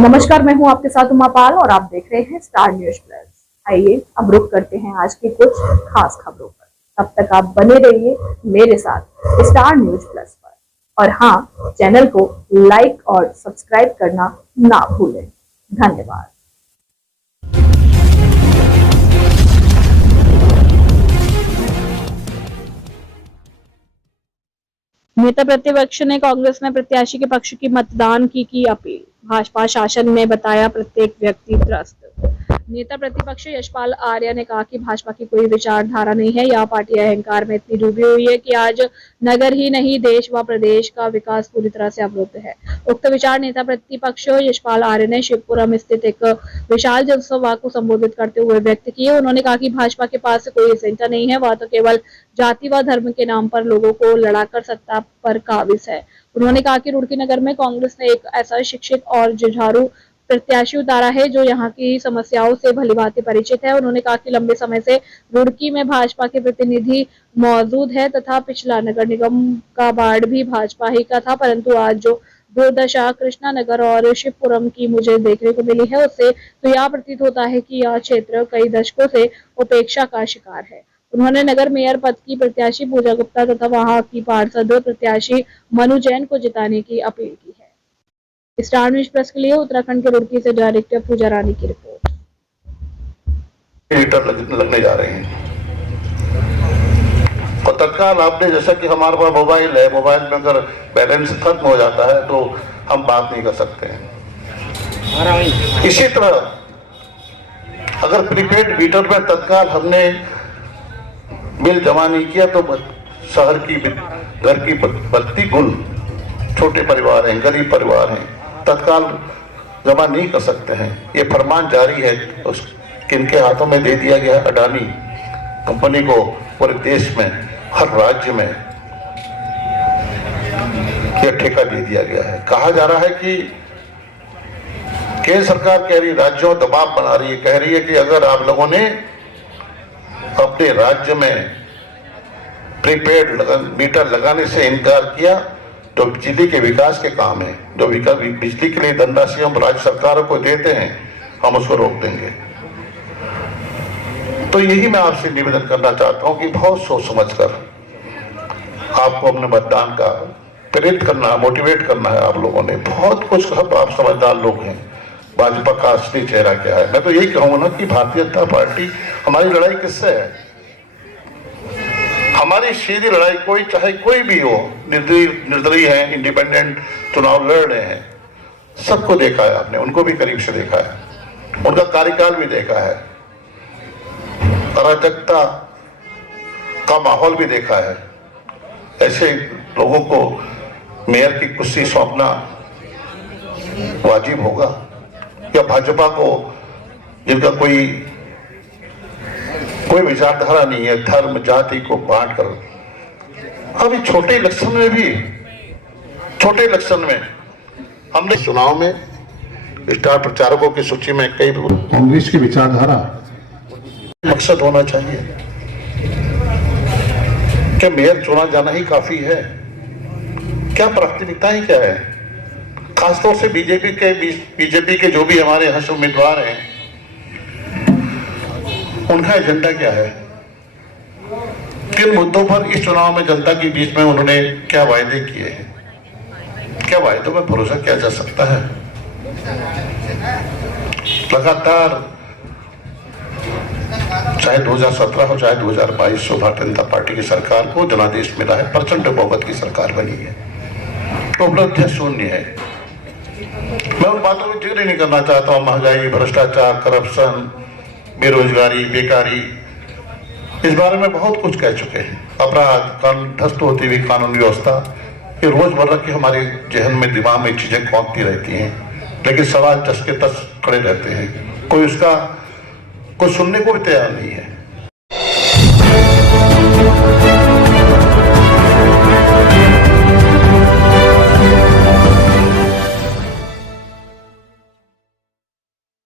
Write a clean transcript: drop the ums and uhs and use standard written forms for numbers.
नमस्कार, मैं हूं आपके साथ उमा पाल और आप देख रहे हैं स्टार न्यूज प्लस। आइए अब रुक करते हैं आज की कुछ खास खबरों पर। तब तक आप बने रहिए मेरे साथ स्टार न्यूज प्लस पर और हाँ, चैनल को लाइक और सब्सक्राइब करना ना भूलें। धन्यवाद। नेता प्रतिपक्ष ने कांग्रेस में प्रत्याशी के पक्ष की मतदान की अपील। भाजपा शासन ने बताया प्रत्येक व्यक्ति त्रस्त। नेता प्रतिपक्ष यशपाल आर्य ने कहा कि भाजपा की कोई विचारधारा नहीं है। यह पार्टी अहंकार में इतनी डूबी हुई है कि आज नगर ही नहीं देश व प्रदेश का विकास पूरी तरह से अवरुद्ध है। उक्त विचार नेता प्रतिपक्ष यशपाल आर्य ने शिवपुरम स्थित एक विशाल जनसभा को संबोधित करते हुए व्यक्त किए। उन्होंने कहा कि भाजपा के पास कोई एजेंडा नहीं है, वह तो केवल जाति व धर्म के नाम पर लोगों को लड़ाकर सत्ता पर काबिज है। उन्होंने कहा कि रुड़की नगर में कांग्रेस ने एक ऐसा शिक्षित और जुझारू प्रत्याशी उतारा है जो यहाँ की समस्याओं से भलीभांति परिचित है। उन्होंने कहा कि लंबे समय से रुड़की में भाजपा के प्रतिनिधि मौजूद है तथा पिछला नगर निगम का वार्ड भी भाजपा ही का था, परंतु आज जो दुर्दशा कृष्णा नगर और शिवपुरम की मुझे देखने को मिली है, उससे तो यह प्रतीत होता है कि यह क्षेत्र कई दशकों से उपेक्षा का शिकार है। उन्होंने नगर मेयर पद की प्रत्याशी पूजा गुप्ता तथा वहां की पार्षद प्रत्याशी मनु जैन को जिताने की अपील की है। स्टार न्यूज प्लस के लिए उत्तराखंड के रुड़की से डायरेक्टर पूजा रानी की रिपोर्ट। मीटर लगने जा रहे हैं और तत्काल आपने, जैसा कि हमारे पास मोबाइल है, मोबाइल में अगर बैलेंस खत्म हो जाता है तो हम बात नहीं कर सकते हैं। इसी तरह अगर प्रीपेड मीटर में तत्काल हमने बिल जमा नहीं किया तो शहर की घर की बत्ती गुल, छोटे परिवार हैं, गरीब परिवार हैं, तत्काल जमा नहीं कर सकते हैं। ये फरमान जारी है, किनके हाथों में दे दिया गया है? अडानी कंपनी को पूरे देश में हर राज्य में यह ठेका दे दिया गया है। कहा जा रहा है कि केंद्र सरकार कह रही, राज्यों दबाव बना रही है, कह रही है कि अगर आप लोगों ने अपने राज्य में प्रीपेड मीटर लगाने से इनकार किया तो बिजली के विकास के काम है, जो बिजली के लिए धनराशि हम राज्य सरकारों को देते हैं, हम उसको रोक देंगे। तो यही मैं आपसे निवेदन करना चाहता हूं कि बहुत सोच समझकर आपको अपने मतदान का प्रेरित करना, मोटिवेट करना है। आप लोगों ने बहुत कुछ, आप समझदार लोग हैं। भाजपा का असली चेहरा क्या है? मैं तो यही कहूंगा ना कि भारतीय जनता पार्टी, हमारी लड़ाई किससे है? हमारी सीधी लड़ाई, कोई चाहे कोई भी हो, निर्दलीय है, इंडिपेंडेंट चुनाव लड़ रहे हैं, सबको देखा है आपने, उनको भी करीब से देखा है, उनका कार्यकाल भी देखा है, अराजकता का माहौल भी देखा है। ऐसे लोगों को मेयर की कुर्सी सौंपना वाजिब होगा? या भाजपा को, जिनका कोई विचारधारा नहीं है, धर्म जाति को बांट कर, अभी छोटे इलेक्शन में हमने चुनाव में स्टार प्रचारकों की सूची में कई कांग्रेस की विचारधारा मकसद होना चाहिए। क्या मेयर चुना जाना ही काफी है? क्या प्राथमिकताएं क्या है? खासतौर से बीजेपी के जो भी हमारे यहाँ से उम्मीदवार हैं, उनका एजेंडा क्या है? किन मुद्दों पर इस चुनाव में जनता के बीच में उन्होंने क्या वायदे किए हैं? क्या वायदों में भरोसा किया जा सकता है? लगातार चाहे 2017 हो चाहे 2022 हो, भारतीय जनता पार्टी की सरकार को जनादेश मिला है, प्रचंड बहुमत की सरकार बनी है, तो उपलब्धियां शून्य है। मैं उन बातों में जिक्र नहीं करना चाहता हूं, महंगाई, भ्रष्टाचार, करप्शन, बेरोजगारी, बेकारी, इस बारे में बहुत कुछ कह चुके हैं। अपराध, ध्वस्त होती हुई कानून व्यवस्था, ये रोजमर्रा की हमारे जहन में, दिमाग में चीजें कौंधती रहती हैं, लेकिन सवाल टस के टस खड़े रहते हैं। कोई सुनने को भी तैयार नहीं है।